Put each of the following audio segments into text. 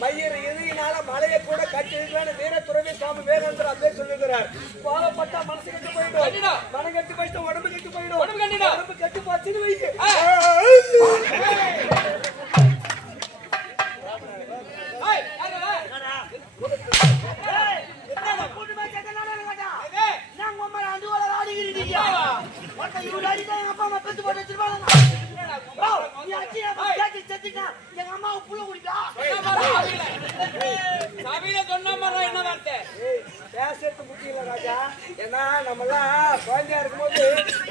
மயிர் இறுதியினால மலையை கூட கட்டி இருக்கலான்னு வீரத்துறவி சுவாமி வேதாந்தர் அப்படியே சொல்லுகிறார். கோவப்பட்டா மனசு கெட்டு போயிடும், மனம் கெட்டு போயிட்டு உடம்பு கெட்டு போயிடும், உடம்பு கெட்டு போச்சுன்னு வைக்க பேசுறது முக்கியம் ராஜா. ஏன்னா நம்மளாம் குழந்தையா இருக்கும்போது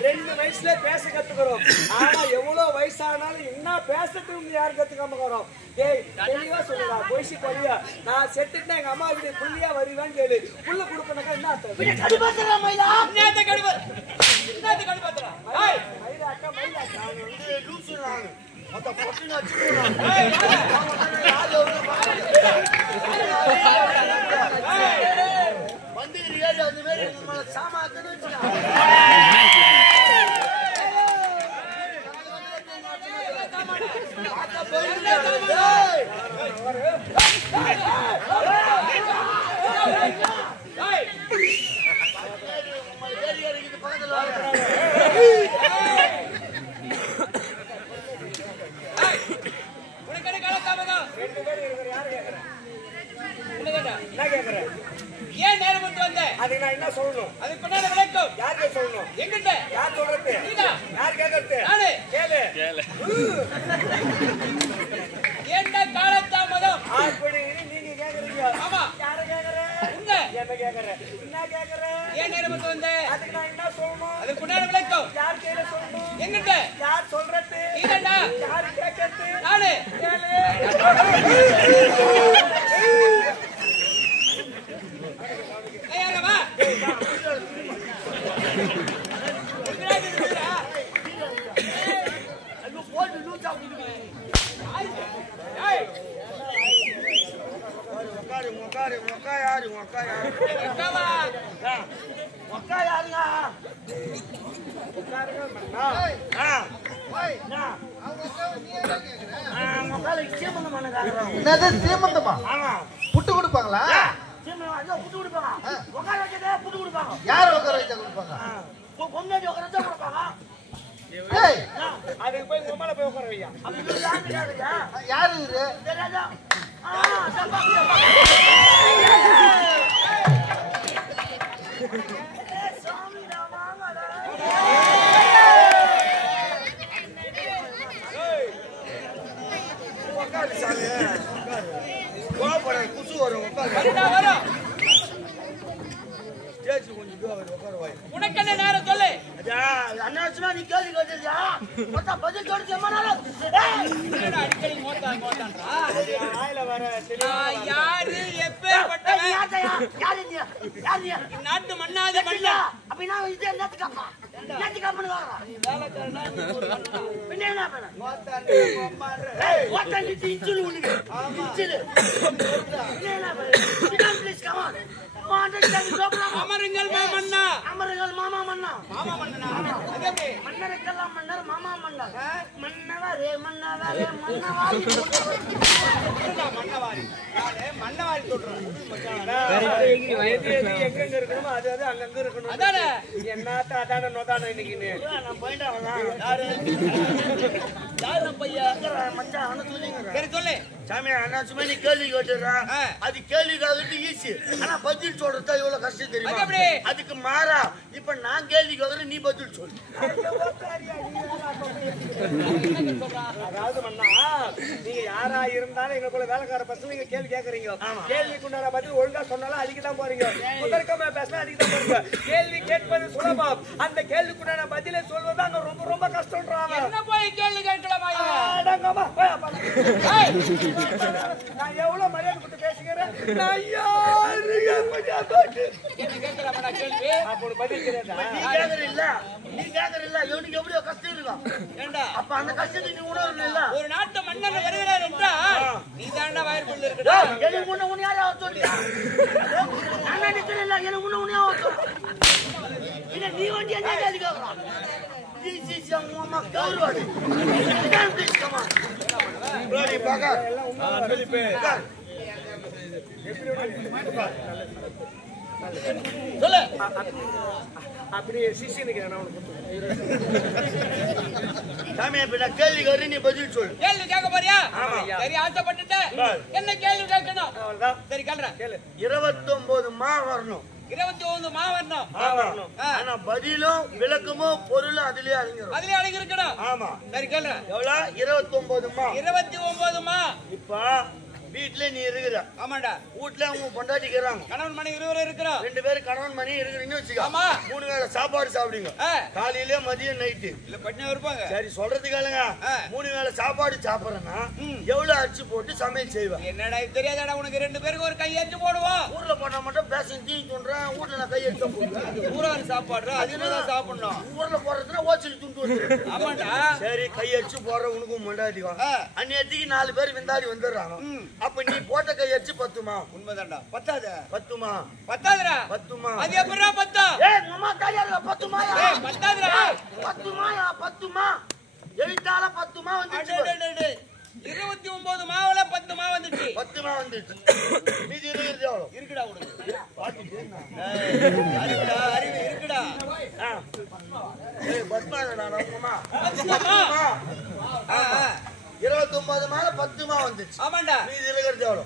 2 வயசுல பேச கத்துக்கிறோம். ஆனா எவ்வளவு வயசானாலும் என்ன பேசுறதுக்கு யாரும் கத்துக்காம வரோம். டேய் தெளிவா சொல்லுடா, பொய்சி பொய்யா. நான் செத்துட்டா எங்க அம்மா வீடு புள்ளியா வருவான்னு கேளு. புள்ள கொடுப்பனக்கா என்ன அர்த்தம்? ஏன் நேரம் வந்து வந்த? அதுக்கு நான் என்ன சொல்லணும்? அதுக்கு பின்னாடி விளக்கம் யாருக்கு சொல்லணும்? எங்கிட்ட யார் சொல்றது? யார் கேக்குறது? நானே. கேளு கேளு. என்ன காலதாமதம் அப்படி நீங்க கேக்குறீங்க? ஆமா. யாரை கேக்குற? உங்க என்ன கேக்குற? என்ன கேக்குற? ஏன் நேரம் வந்து வந்த? அதுக்கு நான் என்ன சொல்லணும்? அதுக்கு பின்னாடி விளக்கம் யார் கேக்குற சொல்லணும்? எங்கிட்ட யார் சொல்றது? நீங்கடா. யார் கேக்குறது? நானே. கேளு. புட்டு கொடுப்பாங்களா? யார் உட்கார வச்சா கொடுப்பாங்க? அதுக்கு போய் உமால போய் உட்கார வையா. யாரு இது? குசு வரும் உனக்கு என்ன நேரம் சொல்லு. அண்ணாச்சுமா நீ கேள்வி கேட்டியா? மொத்த பதில் சொல்றது அடிக்கடி மோட்டான்றா ஆயில வர யாரு எப்பேற்பட்டவன்? யாரு நீ? யாரு நீ? நாட்டு மண்ணாத மண்ணா. அப்படினா இது என்னத்துக்கு அப்பா? என்னத்துக்கு அப்பனு வர? வேலைக்காரனா நீ ஒரு மண்ணா. பின்ன என்ன பண்ண? மோட்டான்ற அம்மான்ற. மோட்டான் நீ இன்சுலு உனக்கு. இன்சுலு. பின்ன என்ன பண்ண? சிடம் ப்ளீஸ் கம் ஆன். அமருங்கள் மாமன்னா. அமருங்கள் மாமா மன்னா. மாமா மன்னா. அதே மன்னருக்கெல்லாம் மன்னர் மாமா மன்னர். மன்னவரே மன்னவரே மன்னவாரி. மன்னவாரி. நானே மன்னவாரி சொல்றேன். எங்க இருக்கணுமோ அது அது அங்கங்க இருக்கணும். அதானே என்னத்த அதானே நோதானே இன்னைக்கு நான் போயிட்டா யாரு யாரு பையா மச்சான் அவன சொல்லுங்க. சரி சொல்லு. சாமி அண்ணாச்சுமா நீ கேள்வி கேட்டுறா. அது கேள்வி கேட்கறது ஈஸி. ஆனா பதில் சொல்றதா எவ்வளவு கஷ்டம் தெரியுமா? அதுக்கு மாறா இப்ப நான் கேள்வி கேட்கறேன், நீ பதில் சொல்லு. அதாவது மன்னா நீங்க யாரா இருந்தாலும் எங்க கூட வேலைக்கார பசங்க நீங்க கேள்வி கேட்கறீங்க. கேள்விக்குண்டான பதில் ஒழுங்கா சொன்னாலும் அதுக்குதான் போறீங்க. முதற்கமா பேசினா அதுக்குதான் போறீங்க. கேள்வி கேட்பது சுலபம், அந்த கேள்விக்குண்டான பதிலை சொல்வது அங்க ரொம்ப ரொம்ப கஷ்டம்ன்றாங்க. என்ன போய் கேள்வி கேட்கலாமா? நான் எவ்வளவு மரியாதை கொடுத்து பேசுகிறேன். நான் யாரு என்ன கேட்கலாமா கேள்வி? அப்போ பதில் தெரியாதா? நீ கேட்கற இல்ல, நீ கேட்கற இல்ல, இவனுக்கு எவ்வளவு கஷ்டம் இருக்கும் ஏண்டா? அப்ப அந்த கஷ்டத்தை நீ உணர்வு இல்ல. ஒரு நாட்டு மன்னன் வருகிறார் என்றால் நீ தாண்டா வயற்குள்ள இருக்கடா. எனக்கு முன்ன உன்னை யாரா சொல்லியா? நான் நிக்கிறேன் இல்ல, எனக்கு முன்ன உன்னை யாரா சொல்லியா? இல்ல நீ வண்டி என்ன கேள்வி கேட்கறான்? This is your mama கௌரவடி. Please come on. Ready, back up. சொல்லு. அப்படி சிஷியனுக்கு நான் உனக்கு சாமி இப்ப நான் கேள்வி கேட்டு நீ பதில் சொல்லு. கேள்வி கேட்க போறியா? ஆமா. சரி, ஆசைப்பட்டுட்டு என்ன கேள்வி கேட்கணும்? சரி, கேள்றேன். கேளு. 29 மா வரணும். 29 மா வரணும். ஆனா பதிலும் விளக்கமும் பொருளும் அதுலயே அடங்கிரும். அதுலயே அடங்கி இருக்கணும். ஆமா. சரி, கேள்றேன். எவ்வளவு? 29 மா. 29 மா. இப்ப வீட்டுல நீ இருக்கிற. ஆமாடா. வீட்டுல அவங்க பொண்டாட்டிக்கிறாங்க. கணவன் மனைவி இருவரும் இருக்கிறோம். 2 பேரும் கணவன் மணி இருக்கிறீங்கன்னு வச்சுக்கோ. ஆமா. 3 வேளை சாப்பாடு சாப்பிடுங்க. காலையில மதியம் நைட்டு. இல்ல பட்டினா இருப்பாங்க. சரி சொல்றதுக்காலங்க 3 வேளை சாப்பாடு சாப்பிடுறேன்னா எவ்வளவு அரிசி போட்டு சமையல் செய்வேன்? என்னடா இது தெரியாதடா உனக்கு? 2 பேருக்கு ஒரு கை எடுத்து போடுவோம். ஊர்ல போனா மட்டும் பேச தீ தோன்றேன். வீட்டுல நான் கை எடுத்து போடுவேன். ஊராரு சாப்பாடு அதிகமாக சாப்பிடணும். ஊர்ல போடுறதுன்னா ஓச்சல் துண்டு வந்து. ஆமாண்டா. சரி கை அடிச்சு போடுற உனக்கும் முண்டாட்டிக்கும் அந்நேரத்துக்கு 4 பேர் விந்தாடி வந்துடுறாங்க. அப்ப நீ போட்ட கை அடிச்சு பத்துமா? உண்மைதான்டா. பத்தாது. பத்துமா? பத்தாதுடா. பத்துமா? அது எப்படிடா பத்தா? ஏய் மாமா கையால பத்துமாயா? பத்தாதுடா. பத்துமாயா? பத்துமா? எழுத்தால பத்துமா வந்துச்சு. 29 மாவுல 10 மா வந்துச்சு. 10 மா வந்துச்சு. மீதி இருக்குது எவ்வளவு? இருக்குடா உனக்கு. பாத்துட்டேனா? அறிவு இருக்குடா. ஏய் பத்மாடா நான் அம்மா. 10 மா. 29 மால 10 மா வந்துச்சு. ஆமாண்டா. மீதி இருக்குது எவ்வளவு?